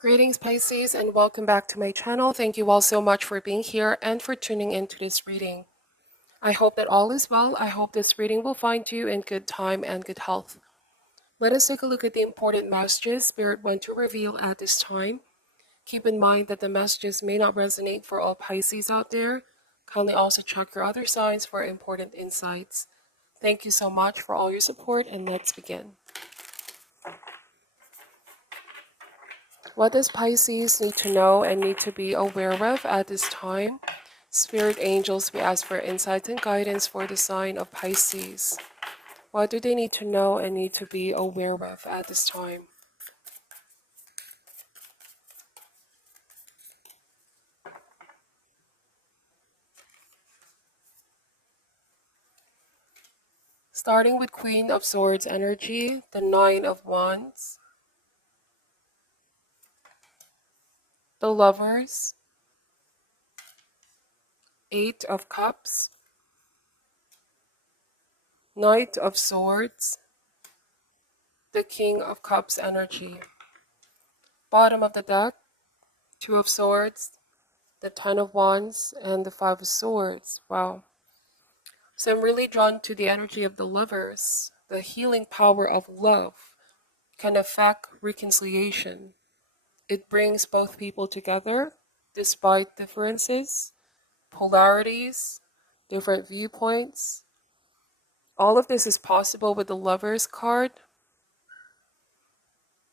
Greetings Pisces and welcome back to my channel. Thank you all so much for being here and for tuning into this reading. I hope that all is well. I hope this reading will find you in good time and good health. Let us take a look at the important messages Spirit want to reveal at this time. Keep in mind that the messages may not resonate for all Pisces out there. Kindly also check your other signs for important insights. Thank you so much for all your support and let's begin. What does Pisces need to know and need to be aware of at this time? Spirit angels, we ask for insight and guidance for the sign of Pisces. What do they need to know and need to be aware of at this time? Starting with Queen of Swords energy, the Nine of Wands, the Lovers, Eight of Cups, Knight of Swords, the King of Cups energy. Bottom of the deck, Two of Swords, the Ten of Wands, and the Five of Swords. Wow. So I'm really drawn to the energy of the Lovers. The healing power of love can affect reconciliation. It brings both people together despite differences, polarities, different viewpoints. All of this is possible with the Lovers card.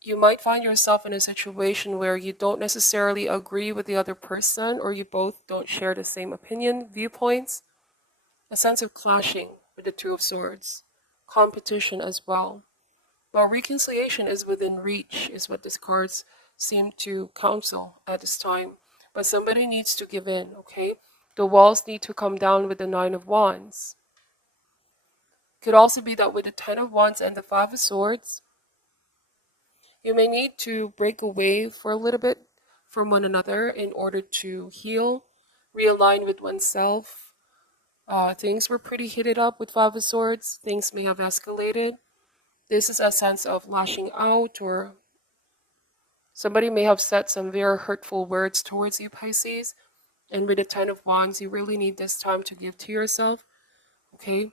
You might find yourself in a situation where you don't necessarily agree with the other person, or you both don't share the same opinion, viewpoints. A sense of clashing with the Two of Swords. Competition as well. Well, reconciliation is within reach, is what these cards seem to counsel at this time. But somebody needs to give in, okay? The walls need to come down with the Nine of Wands. Could also be that with the Ten of Wands and the Five of Swords, you may need to break away for a little bit from one another in order to heal, realign with oneself. Things were pretty heated up with Five of Swords. Things may have escalated. This is a sense of lashing out, or somebody may have said some very hurtful words towards you, Pisces. And with the Ten of Wands, you really need this time to give to yourself, okay?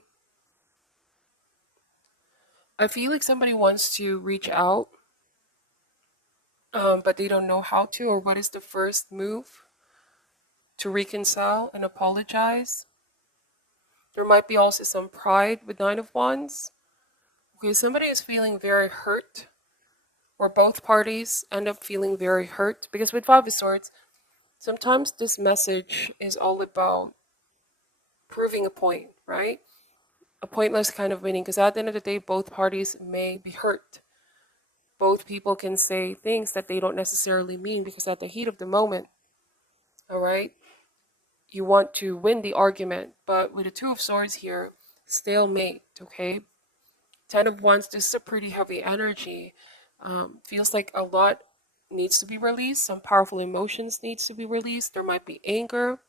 I feel like somebody wants to reach out, but they don't know how to, or what is the first move to reconcile and apologize. There might be also some pride with Nine of Wands. Okay, somebody is feeling very hurt, or both parties end up feeling very hurt, because with Five of Swords, sometimes this message is all about proving a point, right? A pointless kind of winning, because at the end of the day, both parties may be hurt. Both people can say things that they don't necessarily mean, because at the heat of the moment, all right, you want to win the argument. But with the Two of Swords here, stalemate, okay? Ten of Wands, this is a pretty heavy energy. Feels like a lot needs to be released. Some powerful emotions needs to be released. There might be anger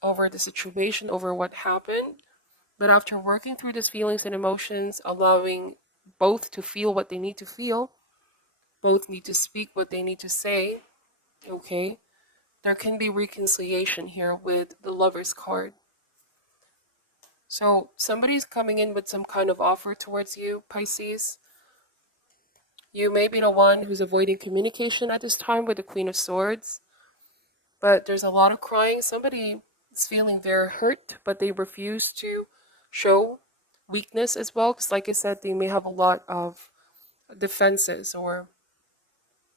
over the situation, over what happened. But after working through these feelings and emotions, allowing both to feel what they need to feel, both need to speak what they need to say, okay, there can be reconciliation here with the Lover's card. So somebody's coming in with some kind of offer towards you, Pisces. You may be the one who's avoiding communication at this time with the Queen of Swords. But there's a lot of crying. Somebody is feeling very hurt, but they refuse to show weakness as well. Because like I said, they may have a lot of defenses, or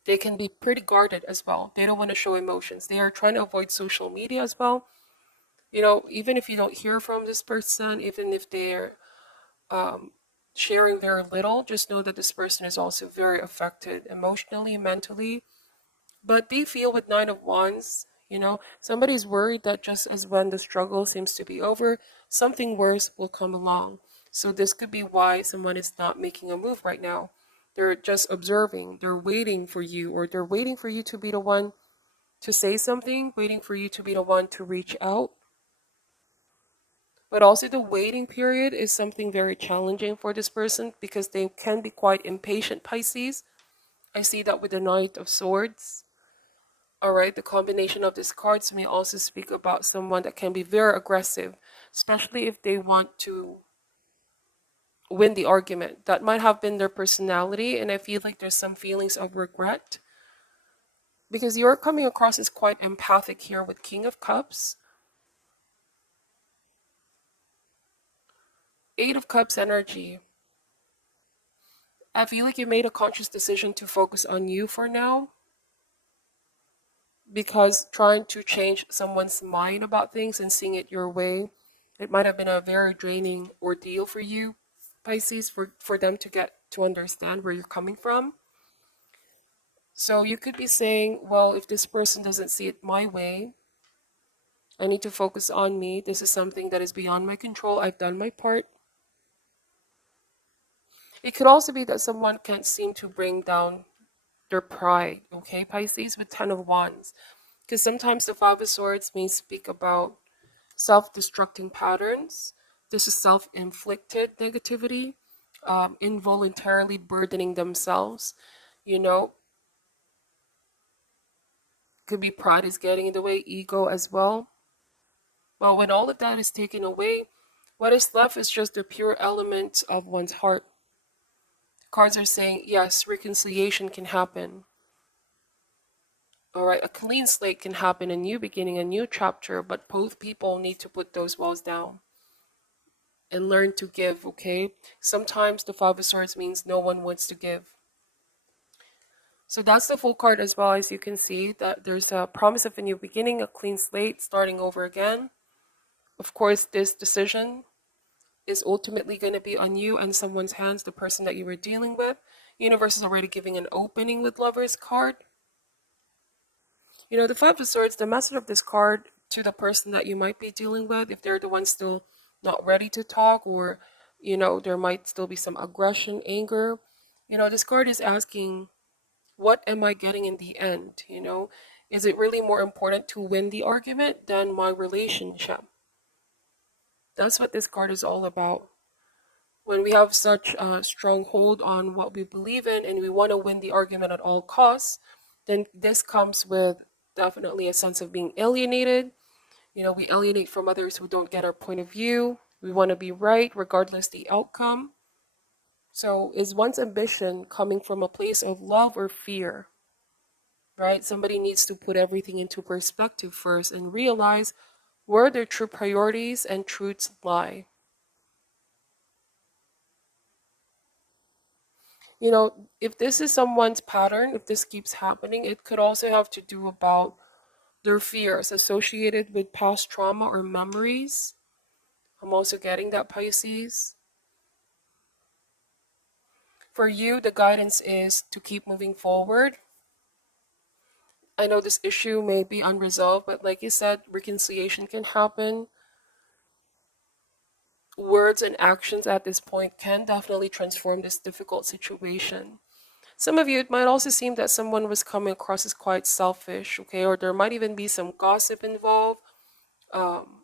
they can be pretty guarded as well. They don't want to show emotions. They are trying to avoid social media as well. You know, even if you don't hear from this person, even if they're sharing very little, just know that this person is also very affected emotionally, mentally. But they feel with Nine of Wands, you know, somebody's worried that just as when the struggle seems to be over, something worse will come along. So this could be why someone is not making a move right now. They're just observing. They're waiting for you, or they're waiting for you to be the one to say something, waiting for you to be the one to reach out. But also the waiting period is something very challenging for this person, because they can be quite impatient, Pisces. I see that with the Knight of Swords. All right, the combination of these cards may also speak about someone that can be very aggressive, especially if they want to win the argument. That might have been their personality, and I feel like there's some feelings of regret because you're coming across as quite empathic here with King of Cups, Eight of Cups energy. I feel like you made a conscious decision to focus on you for now because trying to change someone's mind about things and seeing it your way, it might have been a very draining ordeal for you, Pisces, for them to get to understand where you're coming from. So you could be saying, well, if this person doesn't see it my way, I need to focus on me. This is something that is beyond my control. I've done my part. It could also be that someone can't seem to bring down their pride, okay, Pisces, with Ten of Wands. Because sometimes the Five of Swords may speak about self-destructing patterns. This is self-inflicted negativity, involuntarily burdening themselves. You know, could be pride is getting in the way, ego as well. Well, when all of that is taken away, what is left is just the pure element of one's heart. Cards are saying, yes, reconciliation can happen. All right, a clean slate can happen, a new beginning, a new chapter, but both people need to put those walls down and learn to give, okay? Sometimes the Five of Swords means no one wants to give. So that's the full card as well. As you can see, that there's a promise of a new beginning, a clean slate, starting over again. Of course, this decision is ultimately going to be on you and someone's hands, the person that you were dealing with. Universe is already giving an opening with Lover's card. You know, the Five of Swords, the message of this card to the person that you might be dealing with, if they're the one still not ready to talk, or, you know, there might still be some aggression, anger. You know, this card is asking, what am I getting in the end? You know, is it really more important to win the argument than my relationship? That's what this card is all about. When we have such a strong hold on what we believe in and we want to win the argument at all costs, then this comes with definitely a sense of being alienated. You know, we alienate from others who don't get our point of view. We want to be right regardless the outcome. So is one's ambition coming from a place of love or fear? Right? Somebody needs to put everything into perspective first and realize where their true priorities and truths lie. You know, if this is someone's pattern, if this keeps happening, it could also have to do about their fears associated with past trauma or memories. I'm also getting that, Pisces. For you, the guidance is to keep moving forward. I know this issue may be unresolved, but like you said, reconciliation can happen. Words and actions at this point can definitely transform this difficult situation. Some of you, it might also seem that someone was coming across as quite selfish, okay, or there might even be some gossip involved. Um,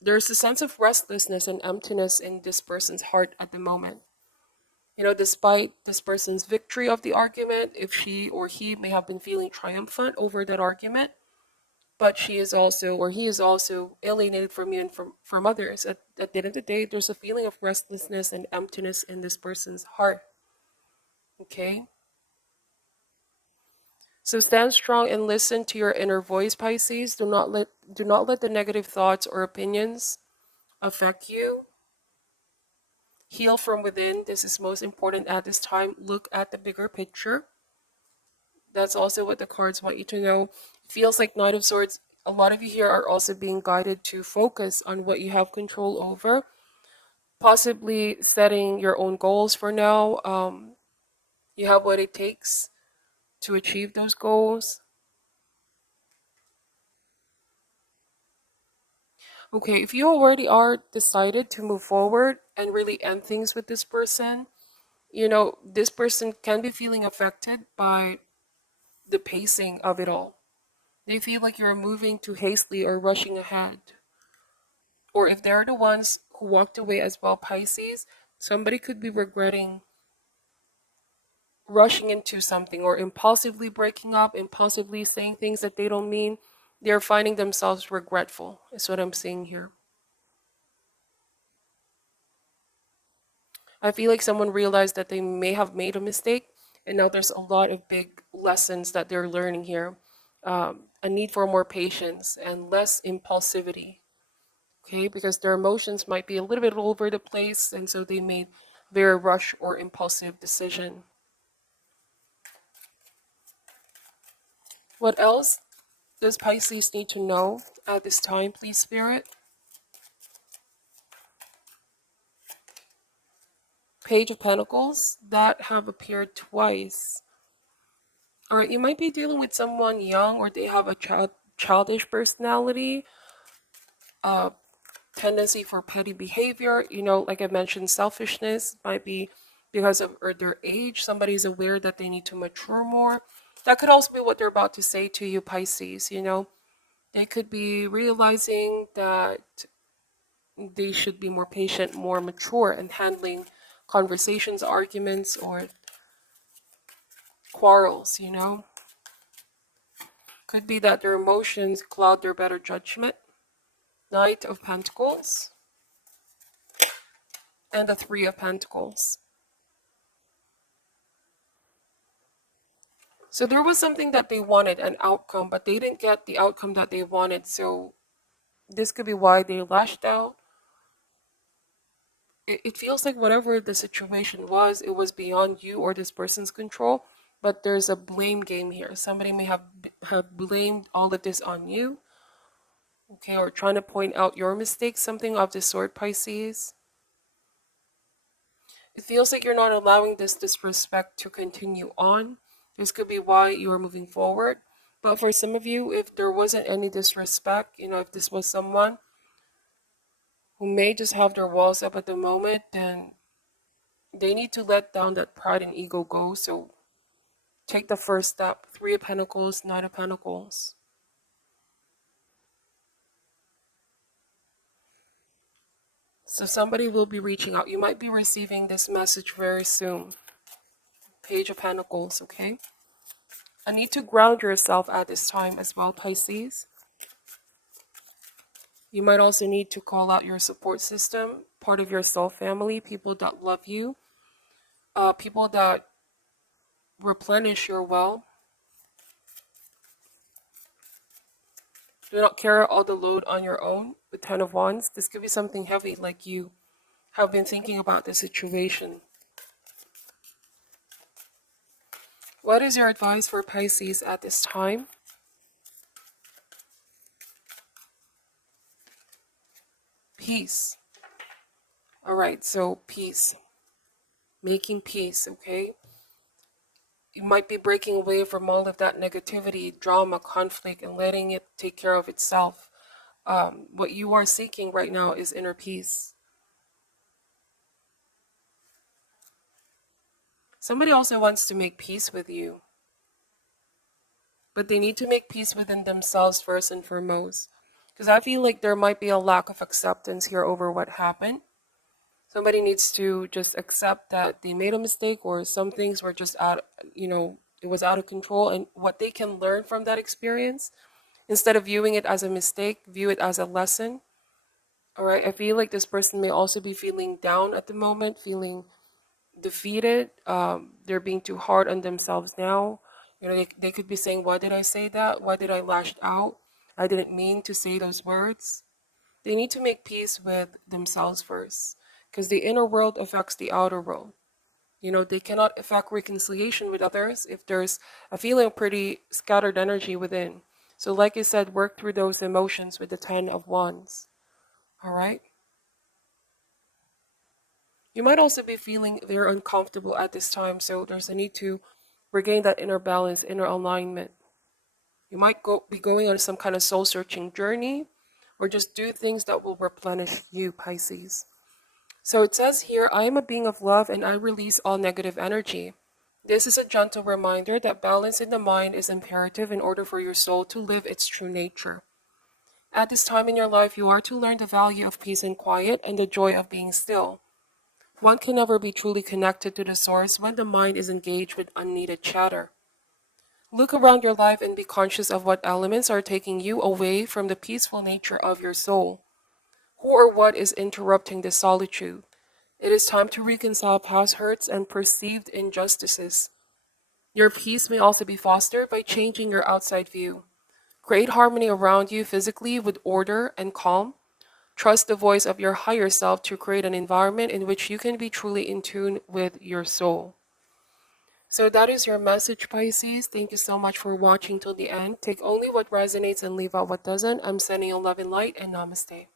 there's a sense of restlessness and emptiness in this person's heart at the moment. You know, despite this person's victory of the argument, if she or he may have been feeling triumphant over that argument, but she is also, or he is also alienated from you and from others. At the end of the day, there's a feeling of restlessness and emptiness in this person's heart. Okay? So stand strong and listen to your inner voice, Pisces. Do not let the negative thoughts or opinions affect you. Heal from within. This is most important at this time. Look at the bigger picture. That's also what the cards want you to know. It feels like Knight of Swords. A lot of you here are also being guided to focus on what you have control over, possibly setting your own goals for now. You have what it takes to achieve those goals. Okay, if you already are decided to move forward and really end things with this person, you know, this person can be feeling affected by the pacing of it all. They feel like you're moving too hastily or rushing ahead. Or if they're the ones who walked away as well, Pisces, somebody could be regretting rushing into something or impulsively breaking up, impulsively saying things that they don't mean. They're finding themselves regretful, is what I'm seeing here. I feel like someone realized that they may have made a mistake, and now there's a lot of big lessons that they're learning here. A need for more patience and less impulsivity, okay? Because their emotions might be a little bit all over the place, and so they made very rush or impulsive decision. What else does Pisces need to know at this time, please, Spirit? Page of Pentacles that have appeared twice. All right, you might be dealing with someone young, or they have a childish personality, uh, tendency for petty behavior. Like I mentioned, selfishness might be because of or their age. Somebody's aware that they need to mature more. That could also be what they're about to say to you, Pisces. They could be realizing that they should be more patient, more mature in handling conversations, arguments, or quarrels. Could be that their emotions cloud their better judgment. Knight of Pentacles and the Three of Pentacles. So there was something that they wanted, an outcome, but they didn't get the outcome that they wanted. So this could be why they lashed out. It feels like whatever the situation was, it was beyond you or this person's control. But there's a blame game here. Somebody may have blamed all of this on you, okay, or trying to point out your mistakes, something of this sort, Pisces. It feels like you're not allowing this disrespect to continue on. This could be why you are moving forward. But for some of you, if there wasn't any disrespect, if this was someone who may just have their walls up at the moment, then they need to let down that pride and ego go. So take the first step. Three of Pentacles, Knight of Pentacles. So somebody will be reaching out. You might be receiving this message very soon. Page of Pentacles, okay? I need to ground yourself at this time as well, Pisces. You might also need to call out your support system, part of your soul family, people that love you, people that replenish your well. Do not carry all the load on your own. The Ten of Wands. This could be something heavy, like you have been thinking about the situation. What is your advice for Pisces at this time? Peace. All right, so peace. Making peace, okay? You might be breaking away from all of that negativity, drama, conflict, and letting it take care of itself. What you are seeking right now is inner peace. Somebody also wants to make peace with you, but they need to make peace within themselves first and foremost. Because I feel like there might be a lack of acceptance here over what happened. Somebody needs to just accept that they made a mistake, or some things were just it was out of control, and what they can learn from that experience, instead of viewing it as a mistake, view it as a lesson. All right, I feel like this person may also be feeling down at the moment, feeling defeated. They're being too hard on themselves now. They could be saying, why did I say that? Why did I lash out? I didn't mean to say those words. They need to make peace with themselves first, because the inner world affects the outer world. They cannot affect reconciliation with others if there's a feeling of pretty scattered energy within. So like I said, work through those emotions with the Ten of Wands. All right? You might also be feeling very uncomfortable at this time, so there's a need to regain that inner balance, inner alignment. You might be going on some kind of soul-searching journey, or just do things that will replenish you, Pisces. So it says here, I am a being of love and I release all negative energy. This is a gentle reminder that balance in the mind is imperative in order for your soul to live its true nature. At this time in your life, you are to learn the value of peace and quiet and the joy of being still. One can never be truly connected to the source when the mind is engaged with unneeded chatter. Look around your life and be conscious of what elements are taking you away from the peaceful nature of your soul. Who or what is interrupting this solitude? It is time to reconcile past hurts and perceived injustices. Your peace may also be fostered by changing your outside view. Create harmony around you physically with order and calm. Trust the voice of your higher self to create an environment in which you can be truly in tune with your soul. So that is your message, Pisces. Thank you so much for watching till the end. Take only what resonates and leave out what doesn't. I'm sending you love and light, and namaste.